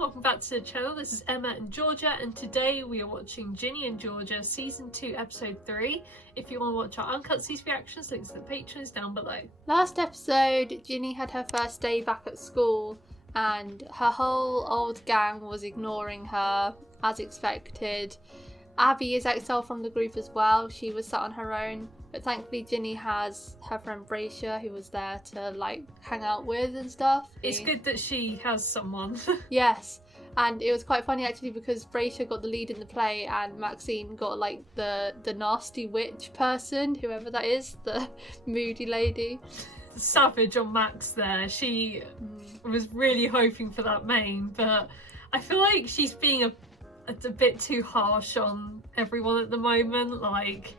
welcome back to the channel. This is Emma and Georgia, and today we are watching Ginny and Georgia Season 2 Episode 3. If you want to watch our uncut season reactions, links to the Patreon is down below. Last episode, Ginny had her first day back at school and her whole old gang was ignoring her, as expected. Abby is exiled from the group as well. She was sat on her own, but thankfully Ginny has her friend Bracia who was there to like hang out with and stuff. It's good that she has someone. Yes, and it was quite funny actually because Bracia got the lead in the play and Maxine got like the nasty witch person, whoever that is, the moody lady. Savage on Max there. She was really hoping for that main, but I feel like she's being a bit too harsh on everyone at the moment. Like,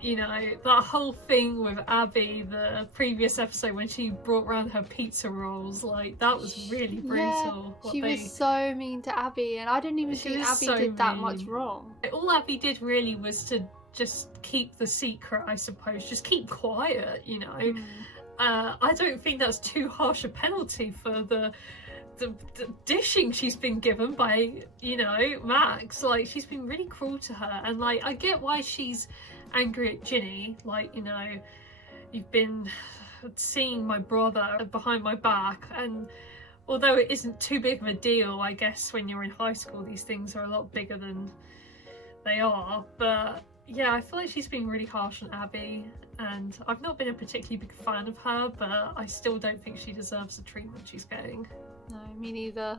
you know, that whole thing with Abby, the previous episode when she brought around her pizza rolls, like that was really brutal. Yeah, she was so mean to Abby, and I don't even think Abby did that much wrong. All Abby did really was to just keep the secret, I suppose, just keep quiet, you know. I don't think that's too harsh a penalty for the dishing she's been given by, you know, Max. Like, she's been really cruel to her, and like I get why she's angry at Ginny. Like, you know, you've been seeing my brother behind my back, and although it isn't too big of a deal, I guess when you're in high school these things are a lot bigger than they are. But yeah, I feel like she's been really harsh on Abby, and I've not been a particularly big fan of her, but I still don't think she deserves the treatment she's getting. No, me neither.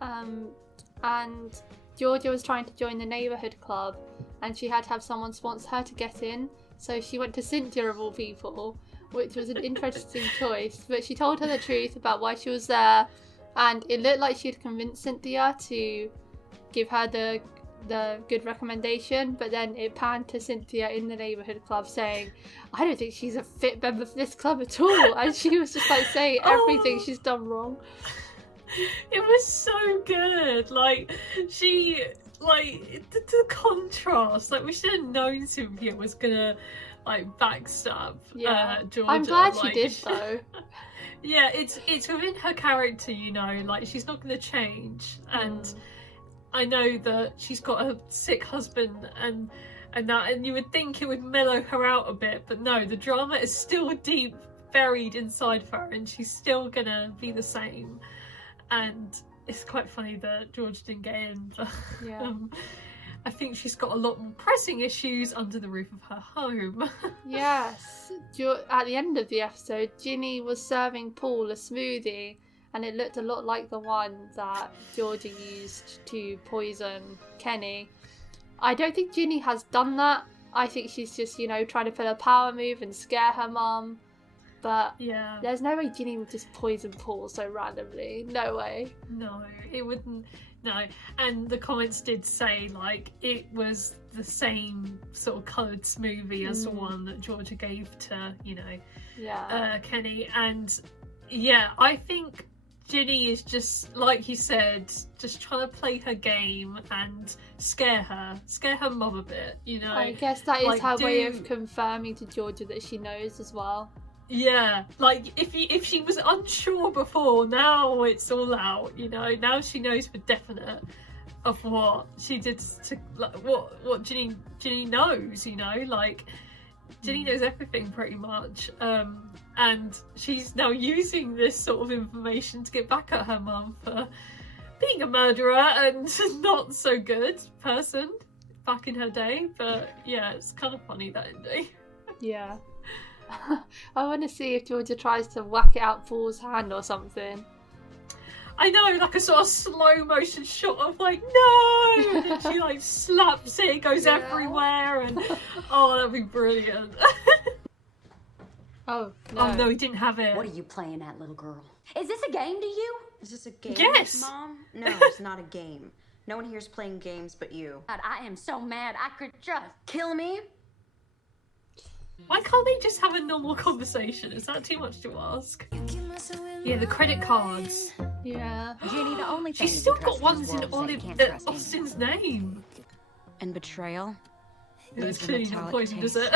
And Georgia was trying to join the neighbourhood club and she had to have someone sponsor her to get in, so she went to Cynthia of all people, which was an interesting choice, but she told her the truth about why she was there, and it looked like she had convinced Cynthia to give her the good recommendation, but then it panned to Cynthia in the neighbourhood club saying, I don't think she's a fit member for this club at all, and she was just like saying everything she's done wrong. It was so good. Like, she, like, the contrast, like, we should have known Cynthia was gonna like backstab Georgia. I'm glad like, she did though. Yeah, it's within her character, you know, like she's not gonna change, and I know that she's got a sick husband and you would think it would mellow her out a bit, but no, the drama is still deep buried inside her and she's still gonna be the same. And it's quite funny that George didn't get in, but I think she's got a lot more pressing issues under the roof of her home. Yes, at the end of the episode, Ginny was serving Paul a smoothie, and it looked a lot like the one that Georgia used to poison Kenny. I don't think Ginny has done that. I think she's just, you know, trying to pull a power move and scare her mum. But yeah, there's no way Ginny would just poison Paul so randomly. No way. No, it wouldn't. No, and the comments did say like it was the same sort of coloured smoothie as the one that Georgia gave to, you know, Kenny. And yeah, I think Ginny is just, like you said, just trying to play her game and scare her mum a bit, you know. I guess that is like, her way of confirming to Georgia that she knows as well. Yeah, like if she was unsure before, now it's all out, you know. Now she knows for definite of what she did to, like, what Ginny knows, you know. Like, Ginny knows everything pretty much, and she's now using this sort of information to get back at her mum for being a murderer and not so good person back in her day. But yeah, it's kind of funny, that ending. Yeah. I want to see if Georgia tries to whack it out Paul's hand or something. I know, like a sort of slow motion shot of like, no! And then she like slaps it goes everywhere, and oh, that'd be brilliant. Oh no, he didn't have it. What are you playing at, little girl? Is this a game to you? Is this a game, yes. Mom? No, it's not a game. No one here's playing games but you. God, I am so mad I could just kill me. Why can't they just have a normal conversation? Is that too much to ask? Yeah, the credit cards. Yeah. Ginny, the only thing she's still got ones in Austin's name. And betrayal. It's clearly not poisoned, is it?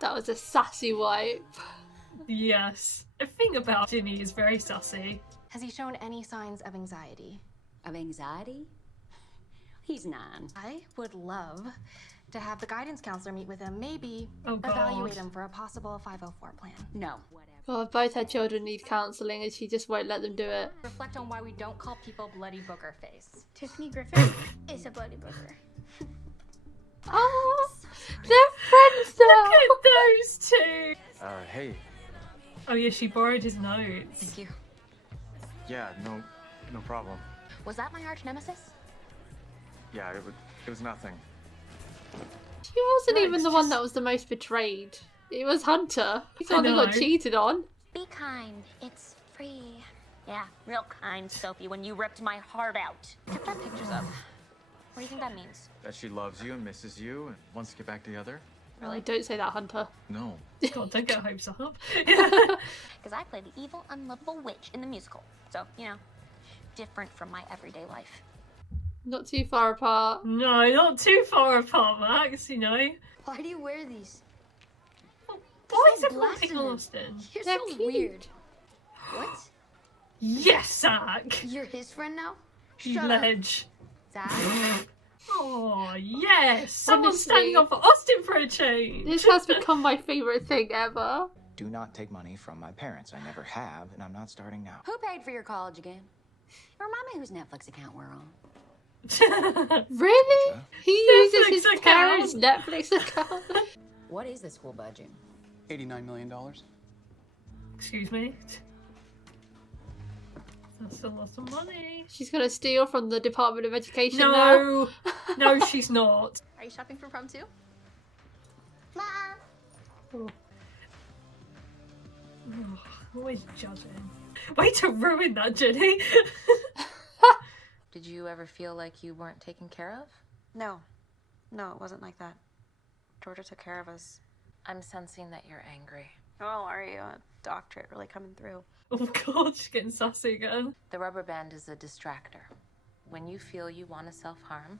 That was a sassy wipe. Yes. The thing about Ginny is very sassy. Has he shown any signs of anxiety? Of anxiety? He's 9. I would love to have the guidance counselor meet with him, maybe Oh, God. evaluate him for a possible 504 plan. No. Whatever. God, both her children need counselling and she just won't let them do it. Reflect on why we don't call people bloody booger face. Tiffany Griffin is a bloody booger. Oh, they're friends now! Look at those two! Hey. Oh yeah, she borrowed his notes. Thank you. Yeah, no problem. Was that my arch nemesis? Yeah, it was nothing. She wasn't No, even it's the one just- that was the most betrayed. It was Hunter. He's the I one that got know. cheated on. Be kind. It's free. Yeah, real kind, Sophie, when you ripped my heart out. Get that pictures up. What do you think that means? That she loves you and misses you and wants to get back together? Oh, don't say that, Hunter. No. God, don't get hopes up. Because I play the evil, unlovable witch in the musical. So, you know, different from my everyday life. Not too far apart. No, not too far apart, Max, you know. Why do you wear these? Why so is everyone black picking and- Austin? You're They're so cute. weird. What? Yes, Zach! You're his friend now? You Shut up. ledge. Zach? Oh, yes! Someone's Honestly. standing up for Austin for a change! This has become my favourite thing ever. Do not take money from my parents. I never have, and I'm not starting now. Who paid for your college again? Remind me whose Netflix account we're on. Really? He uses his Netflix parents' Netflix account. What is the school budget? $89 million. Excuse me. That's a lot of money. She's gonna steal from the Department of Education now. No! No, she's not. Are you shopping for prom too? Mom. Oh. Ugh, always judging. Way to ruin that, Ginny! Did you ever feel like you weren't taken care of? No. No, it wasn't like that. Georgia took care of us. I'm sensing that you're angry. Oh, are you? A doctorate really coming through. Oh god, she's getting sassy again. The rubber band is a distractor. When you feel you want to self-harm,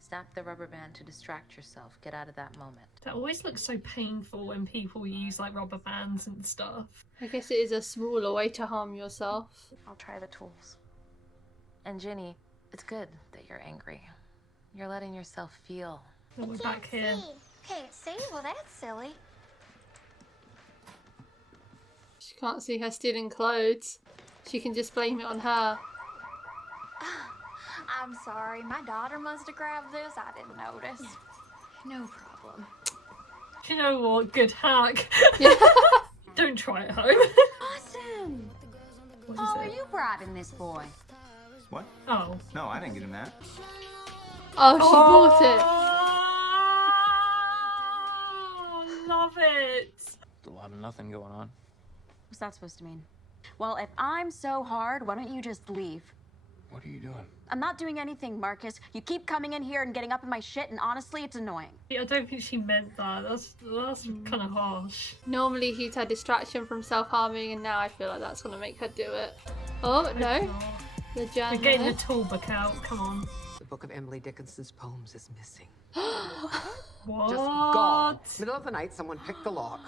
snap the rubber band to distract yourself. Get out of that moment. That always looks so painful when people use like rubber bands and stuff. I guess it is a smaller way to harm yourself. I'll try the tools. And Ginny, it's good that you're angry. You're letting yourself feel. Oh, we're back here. Can't see? Well, that's silly. She can't see her stealing clothes. She can just blame it on her. I'm sorry. My daughter must have grabbed this. I didn't notice. No problem. Do you know what? Good hack. Yeah. Don't try it home. Awesome! What Oh, are is it? you bribing this boy? What? Oh. No, I didn't get him that. Oh, she bought it. Oh, love it. A lot of nothing going on. What's that supposed to mean? Well, if I'm so hard, why don't you just leave? What are you doing? I'm not doing anything, Marcus. You keep coming in here and getting up in my shit, and honestly, it's annoying. Yeah, I don't think she meant that. That's kind of harsh. Normally he's her distraction from self-harming, and now I feel like that's gonna make her do it. Oh, no. The We're getting the journal. tool book out. Come on. The book of Emily Dickinson's poems is missing. What? Just gone. Middle of the night, someone picked the lock.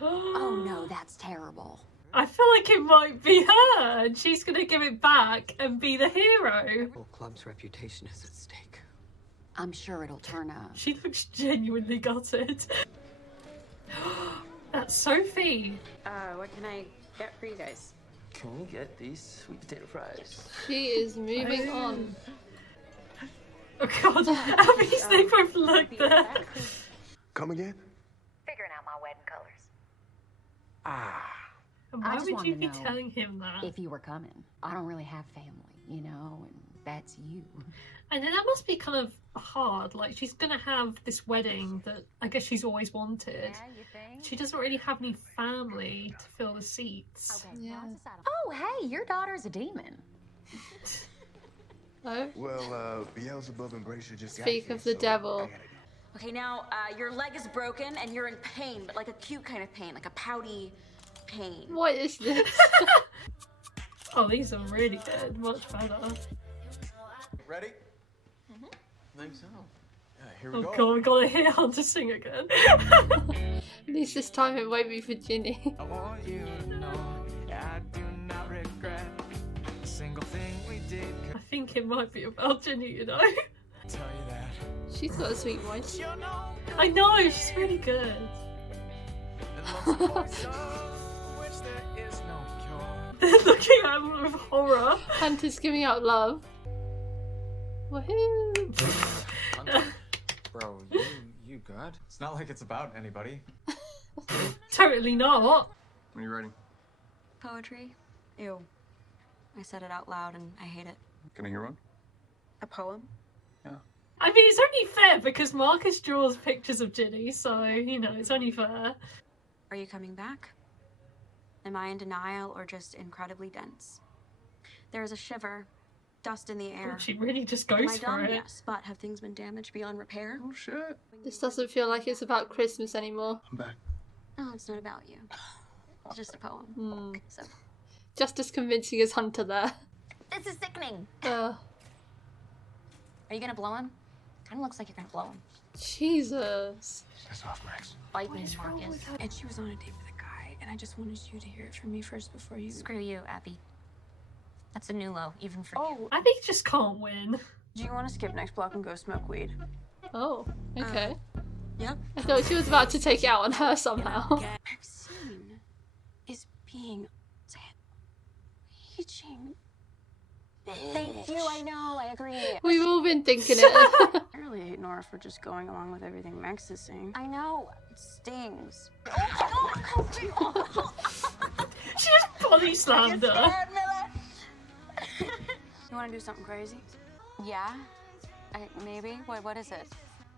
Oh no, that's terrible. I feel like it might be her, and she's gonna give it back and be the hero. The whole club's reputation is at stake. I'm sure it'll turn up. She looks genuinely gutted. That's Sophie. What can I get for you guys? Can we get these sweet potato fries? She is moving on. Oh god, Abby's they both look there. Come again? Figuring out my wedding colors. And I why just would wanted you to be know telling him that? If you were coming. I don't really have family, you know, and that's you. And then that must be kind of hard. Like, she's gonna have this wedding that I guess she's always wanted. you think? She doesn't really have any family to fill the seats. Okay, Yeah. well, that's aside. Oh, hey, your daughter's a demon. Oh, Well, Beelzebub and Bracia just speak of the devil. Okay, now, your leg is broken and you're in pain, but like a cute kind of pain, like a pouty pain. What is this? Oh, these are really good. Much better. Ready? I think so. Yeah, here we Oh go. god, we gotta hear Hunter sing again. At least this time it won't be for Ginny. I want you to know I do not regret single thing we did. I think it might be about Ginny, you know? Tell you that. She's got a sweet voice. I know, she's really good. They're looking at him with horror. Hunter's giving out love. Woohoo! Hunter, bro, you good? It's not like it's about anybody. Totally not. What are you writing? Poetry? Ew. I said it out loud and I hate it. Can I hear one? A poem? Yeah. I mean, it's only fair because Marcus draws pictures of Ginny, so, you know, it's only fair. Are you coming back? Am I in denial or just incredibly dense? There is a shiver, dust in the air. She really just Am I goes for done? it. Yes, but have things been damaged beyond repair? Oh shit. This doesn't feel like it's about Christmas anymore. I'm back. No, it's not about you. It's just a poem. So. Just as convincing as Hunter there. This is sickening. Uh, Are you gonna blow him? Kinda looks like you're gonna blow him. Jesus. Piss off, Max. Bite me, Marcus. And she was on a date with a guy, and I just wanted you to hear it from me first before you... Screw you, Abby. That's a new low, even for you. I think he just can't win. Do you want to skip next block and go smoke weed? Oh, okay. Yep. I thought she was about to take it out on her somehow. Maxine is being... reaching... Thank you, I know, I agree. We've all been thinking it. I really hate Nora for just going along with everything Max is saying. I know, it stings. She just body slammed her. You want to do something crazy? Yeah? Maybe? What is it?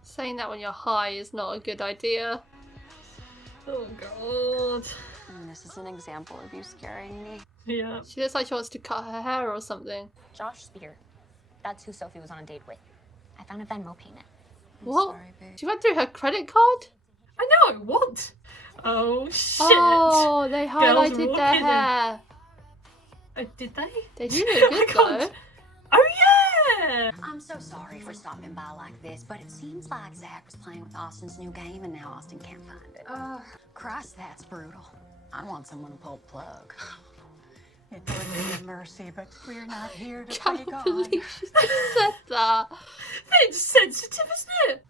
Saying that when you're high is not a good idea. Oh god. This is an example of you scaring me. Yeah. She looks like she wants to cut her hair or something. Josh Spear. That's who Sophie was on a date with. I found a Venmo payment. What? Sorry, babe. She went through her credit card? I know, what? Oh shit. Oh, they highlighted their walking in. hair. Oh, did they? They do look good though. Oh yeah! I'm so sorry for stopping by like this, but it seems like Zach was playing with Austin's new game and now Austin can't find it. Christ, that's brutal. I want someone to pull the plug. It would be a mercy, but we're not here to Can't play God. believe she just said that. It's sensitive, isn't it?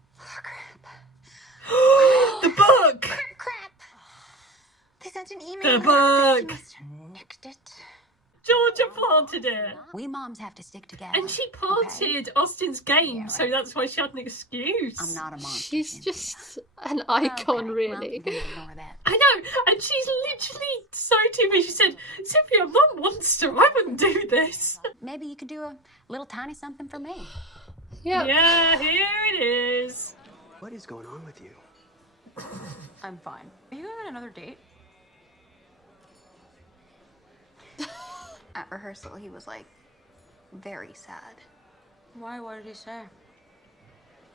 Oh, The book! crap! They sent an email. The book! She must have nicked it. Georgia planted it. We moms have to stick together. And she planted Austin's game, so that's why she had an excuse. I'm not a monster. She's just an icon, really. Ignore that. I know, and she's literally so to me. She said, Sophie, I'm not a monster. I wouldn't do this. Maybe you could do a little tiny something for me. Yeah. Yeah, here it is. What is going on with you? I'm fine. Are you having another date? At rehearsal, he was like very sad. Why? What did he say?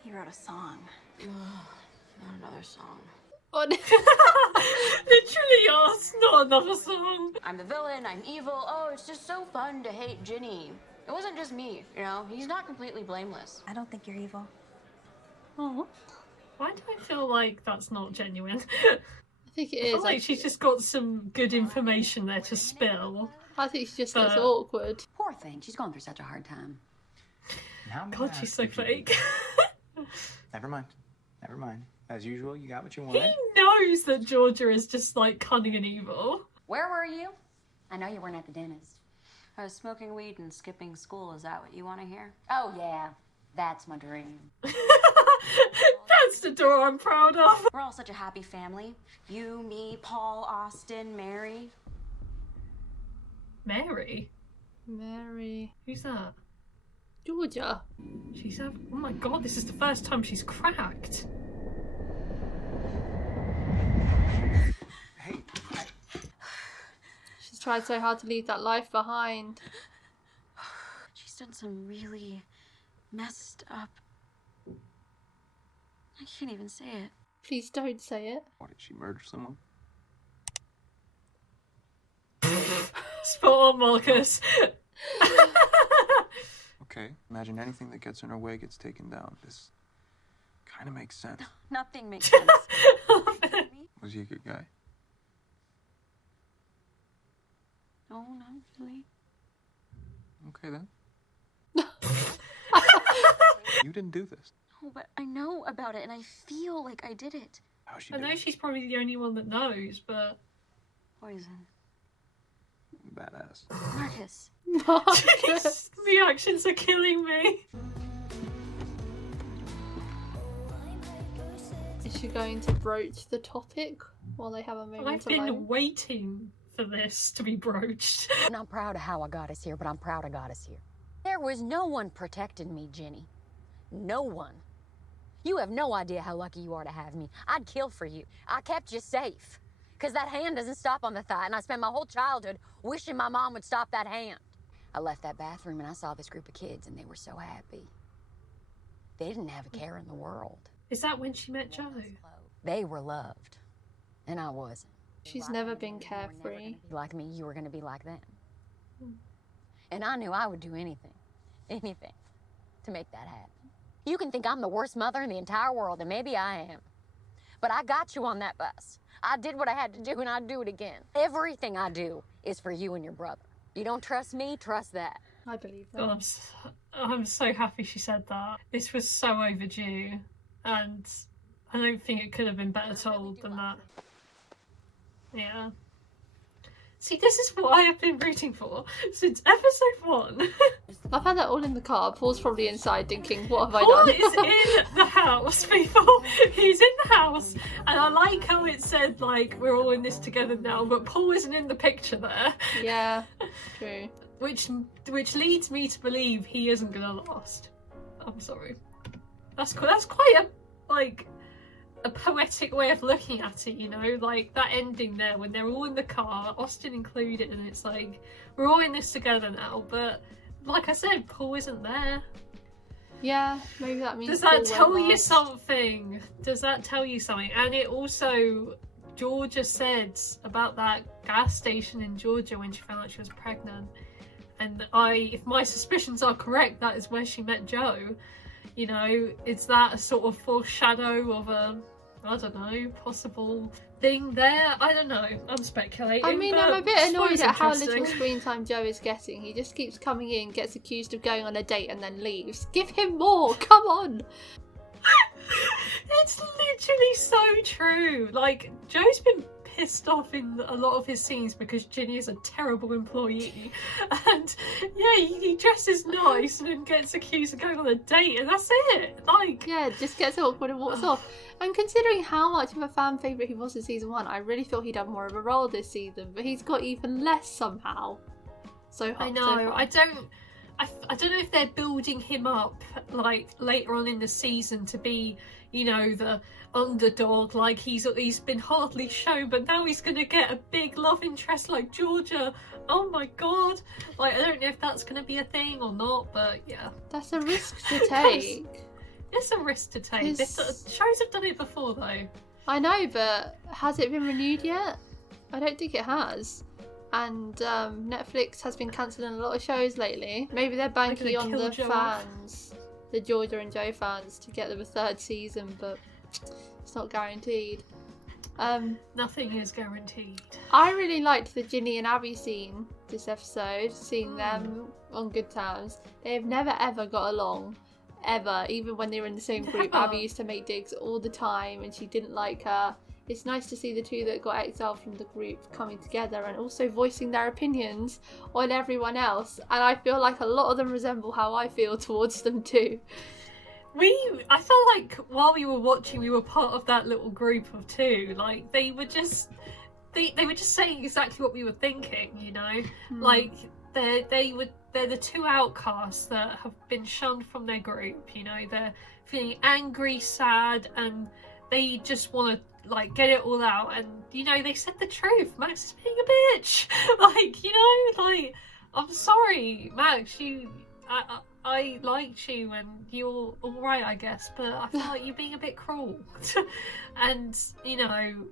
He wrote a song. Not another song. Oh, no. Literally, yes, not another song. I'm the villain, I'm evil. Oh, it's just so fun to hate Ginny. It wasn't just me, you know? He's not completely blameless. I don't think you're evil. Oh, Why do I feel like that's not genuine? I think it I feel is. like she's just got some good information there to spill. I think she just looks awkward. Poor thing. She's going through such a hard time. God, she's so fake. Never mind. Never mind. As usual, you got what you wanted. He knows that Georgia is just like cunning and evil. Where were you? I know you weren't at the dentist. I was smoking weed and skipping school. Is that what you want to hear? Oh, yeah. That's my dream. That's the door I'm proud of. We're all such a happy family. You, me, Paul, Austin, Mary. Mary? Mary. Who's that? Georgia. She's oh my god, this is the first time she's cracked. Hey. She's tried so hard to leave that life behind. She's done some really messed up... I can't even say it. Please don't say it. Why did she murder someone? Spot on, Marcus. Okay, imagine anything that gets in her way gets taken down. This kind of makes sense. Nothing makes sense. Was he a good guy? No, not really. Okay then. You didn't do this. No, but I know about it and I feel like I did it. How's she I know she's probably the only one that knows, but... Poison. Badass. Marcus. Jeez, reactions are killing me. Is she going to broach the topic while they have a moment I've been alone? waiting for this to be broached. I'm not proud of how I got us here, but I'm proud I got us here. There was no one protecting me, Ginny. No one. You have no idea how lucky you are to have me. I'd kill for you. I kept you safe. Because that hand doesn't stop on the thigh, and I spent my whole childhood wishing my mom would stop that hand. I left that bathroom and I saw this group of kids, and they were so happy. They didn't have a care in the world. Is that when she met Joe? They were loved, and I wasn't. She's never been carefree. Like me, you were going to be like them. And I knew I would do anything to make that happen. You can think I'm the worst mother in the entire world, and maybe I am. But I got you on that bus. I did what I had to do, and I'd do it again. Everything I do is for you and your brother. You don't trust me, trust that. I believe that. God, I'm so happy she said that. This was so overdue, and I don't think it could have been better told than that. Yeah. See, this is what I have been rooting for since episode 1. I've had that all in the car. Paul's probably inside thinking, what have I Paul done? is in the house, people. He's in the house, and I like how it said, like, we're all in this together now, but Paul isn't in the picture there. Yeah, true. Which leads me to believe he isn't gonna last. I'm sorry. That's quite a poetic way of looking at it, you know, like that ending there when they're all in the car, Austin included, and it's like, we're all in this together now, but like I said, Paul isn't there. Yeah, maybe that means. Does that Paul tell won't you last. something? Does that tell you something? And it also, Georgia said about that gas station in Georgia when she found out she was pregnant, and if my suspicions are correct, that is where she met Joe. You know, is that a sort of foreshadow of a, I don't know, possible thing there? I don't know. I'm speculating. I mean, but I'm a bit it's annoyed at how interesting. little screen time Joe is getting. He just keeps coming in, gets accused of going on a date, and then leaves. Give him more! Come on! It's literally so true. Like, Joe's been pissed off in a lot of his scenes because Ginny is a terrible employee, and yeah, he dresses nice and then gets accused of going on a date, and that's it. Like, yeah, just gets awkward and walks off. And considering how much of a fan favourite he was in season 1, I really thought he'd have more of a role this season, but he's got even less somehow. I know. I don't know if they're building him up like later on in the season to be, you know, the underdog, like he's been hardly shown, but now he's gonna get a big love interest like Georgia. Oh my god. Like, I don't know if that's gonna be a thing or not, but yeah. That's a risk to take. It's a risk to take. Shows have done it before though. I know, but has it been renewed yet? I don't think it has. And Netflix has been cancelling a lot of shows lately. Maybe they're banking on the fans, the Georgia and Joe fans, to get them a 3rd season, but it's not guaranteed. Nothing is guaranteed. I really liked the Ginny and Abby scene this episode, seeing them on good terms. They have never ever got along, ever, even when they were in the same group. Never. Abby used to make digs all the time and she didn't like her. It's nice to see the two that got exiled from the group coming together and also voicing their opinions on everyone else. And I feel like a lot of them resemble how I feel towards them too. I felt like while we were watching, we were part of that little group of two. Like, they were just saying exactly what we were thinking, you know? Like, they're the two outcasts that have been shunned from their group, you know? They're feeling angry, sad, and they just want to, like, get it all out. And, you know, they said the truth. Max is being a bitch. Like, you know, like, I'm sorry, Max, I liked you and you're alright, I guess, but I feel like you're being a bit cruel. And, you know,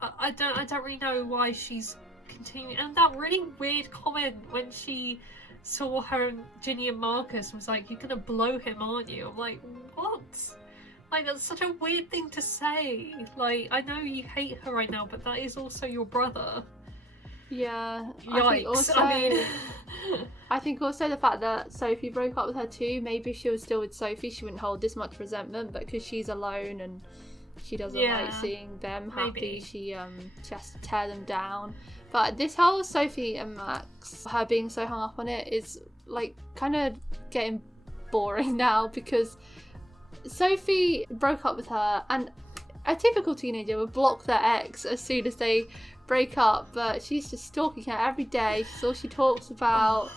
I don't really know why she's continuing. And that really weird comment when she saw her and Ginny and Marcus was like, you're gonna blow him, aren't you? I'm like, what? Like, that's such a weird thing to say. Like, I know you hate her right now, but that is also your brother. Yeah. Yikes. I think also the fact that Sophie broke up with her too, maybe if she was still with Sophie, she wouldn't hold this much resentment, but because she's alone and she doesn't like seeing them happy, she has to tear them down. But this whole Sophie and Max, her being so hung up on it, is like kind of getting boring now, because Sophie broke up with her, and a typical teenager would block their ex as soon as they break up, but she's just stalking her every day. She's all she talks about.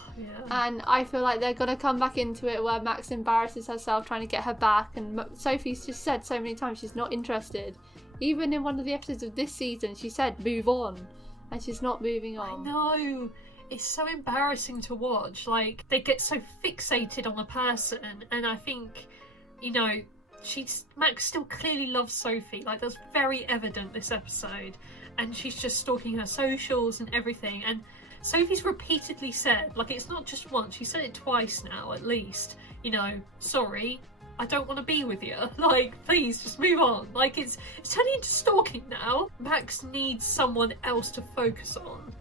And I feel like they're gonna come back into it where Max embarrasses herself trying to get her back, and Sophie's just said so many times she's not interested. Even in one of the episodes of this season, she said move on, and she's not moving on. I know, it's so embarrassing to watch. Like, they get so fixated on a person, and I think, you know, Max still clearly loves Sophie. Like, that's very evident this episode, and she's just stalking her socials and everything. And Sophie's repeatedly said, like, it's not just once, she said it twice now at least, you know, sorry, I don't want to be with you. Like, please, just move on. Like, it's turning into stalking now. Max needs someone else to focus on.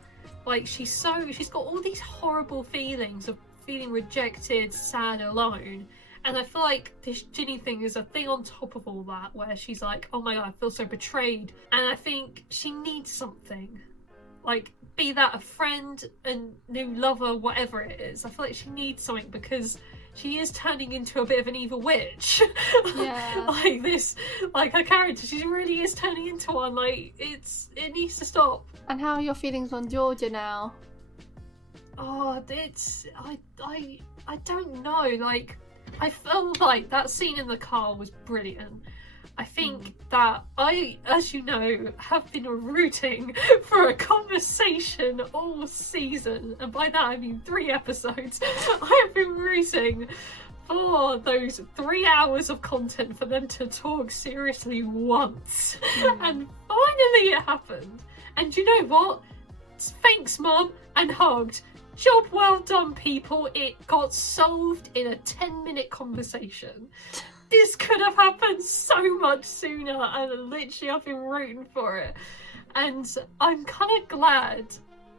Like, she's got all these horrible feelings of feeling rejected, sad, alone. And I feel like this Ginny thing is a thing on top of all that, where she's like, oh my god, I feel so betrayed. And I think she needs something. Like, be that a friend, a new lover, whatever it is. I feel like she needs something, because she is turning into a bit of an evil witch. Yeah. like her character, she really is turning into one. Like, it needs to stop. And how are your feelings on Georgia now? Oh, I don't know. Like, I felt like that scene in the car was brilliant. I think that I, as you know, have been rooting for a conversation all season, and by that I mean 3 episodes. I have been rooting for those 3 hours of content for them to talk seriously once. And finally it happened. And you know what? Thanks, Mum, and hugged. Job well done, people. It got solved in a 10-minute conversation. This could have happened so much sooner, and literally I've been rooting for it. And I'm kind of glad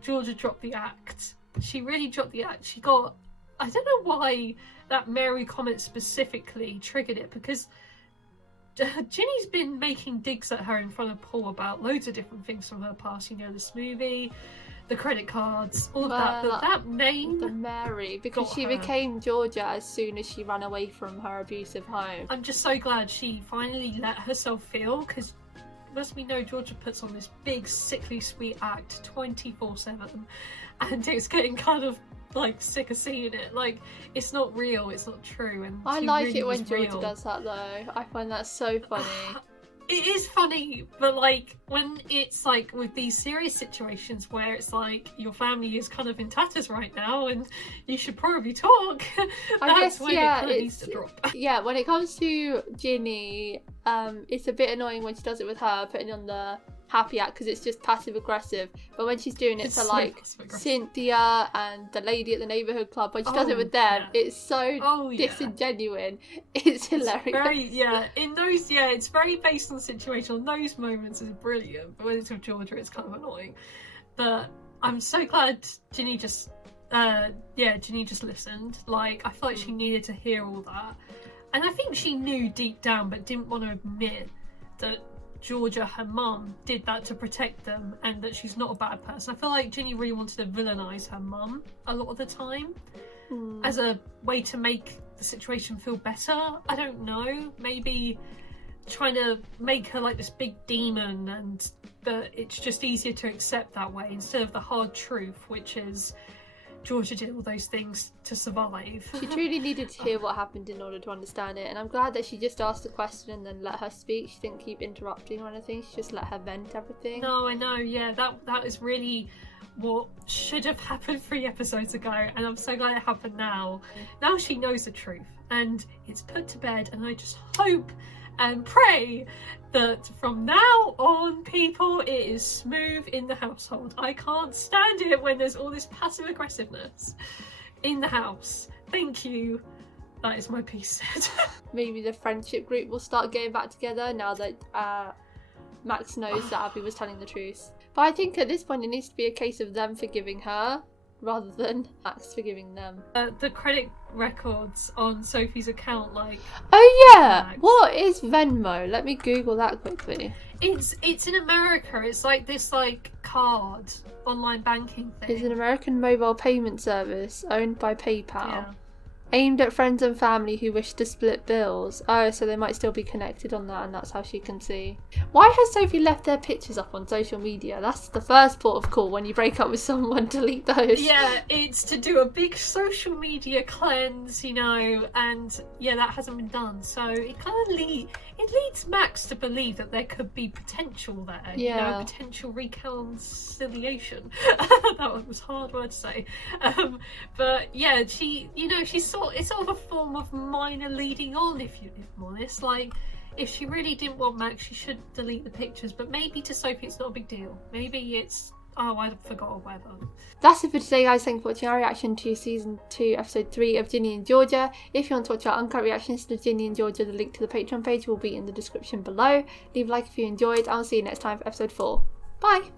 Georgia dropped the act. She really dropped the act. She got... I don't know why that Mary comment specifically triggered it, because Ginny's been making digs at her in front of Paul about loads of different things from her past. You know, the smoothie, the credit cards, all of that. But that name... The Mary, because she became Georgia as soon as she ran away from her abusive home. I'm just so glad she finally let herself feel, because as we know, Georgia puts on this big, sickly sweet act 24/7, and it's getting kind of like sick of seeing it. Like, it's not real, it's not true. And I like it when Georgia does that though. I find that so funny. It is funny, but like when it's like with these serious situations where it's like your family is kind of in tatters right now and you should probably talk, that's when it kind of needs to drop. Yeah, when it comes to Ginny, it's a bit annoying when she does it with her, putting on the happy act, because it's just passive aggressive. But when she's doing it to like Cynthia and the lady at the neighbourhood club, when she does it with them, it's so disingenuine. It's hilarious. It's very based on the situation. On those moments is brilliant, but when it's with Georgia, it's kind of annoying. But I'm so glad Ginny just listened. Like, I felt like she needed to hear all that, and I think she knew deep down, but didn't want to admit that Georgia, her mum, did that to protect them, and that she's not a bad person. I feel like Ginny really wanted to villainise her mum a lot of the time as a way to make the situation feel better. I don't know, maybe trying to make her like this big demon, and that it's just easier to accept that way instead of the hard truth, which is Georgia did all those things to survive. She truly needed to hear what happened in order to understand it, and I'm glad that she just asked the question and then let her speak. She didn't keep interrupting or anything, she just let her vent everything. No, I know, yeah, that is really what should have happened 3 episodes ago, and I'm so glad it happened now. Now she knows the truth, and it's put to bed, and I just hope and pray that from now on, people, it is smooth in the household. I can't stand it when there's all this passive aggressiveness in the house. Thank you. That is my piece said. Maybe the friendship group will start getting back together now that Max knows that Abby was telling the truth. But I think at this point it needs to be a case of them forgiving her rather than Max forgiving them. The credit records on Sophie's account, like... Oh yeah! Max. What is Venmo? Let me Google that quickly. It's in America. It's like this card, online banking thing. It's an American mobile payment service owned by PayPal. Yeah. Aimed at friends and family who wish to split bills. Oh, so they might still be connected on that, and that's how she can see. Why has Sophie left their pictures up on social media? That's the first port of call when you break up with someone, delete those. Yeah, it's to do a big social media cleanse, you know, and yeah, that hasn't been done. So it kind of leads Max to believe that there could be potential there, you know, potential reconciliation. That was a hard word to say. But yeah, it's sort of a form of minor leading on, if I'm honest. Like, if she really didn't want Max, she should delete the pictures. But maybe to Sophie, it's not a big deal. Maybe it's, oh, I forgot or whatever. That's it for today, guys. Thanks for watching our reaction to Season 2, Episode 3 of Ginny and Georgia. If you want to watch our uncut reactions to Ginny and Georgia, the link to the Patreon page will be in the description below. Leave a like if you enjoyed. I'll see you next time for Episode 4. Bye!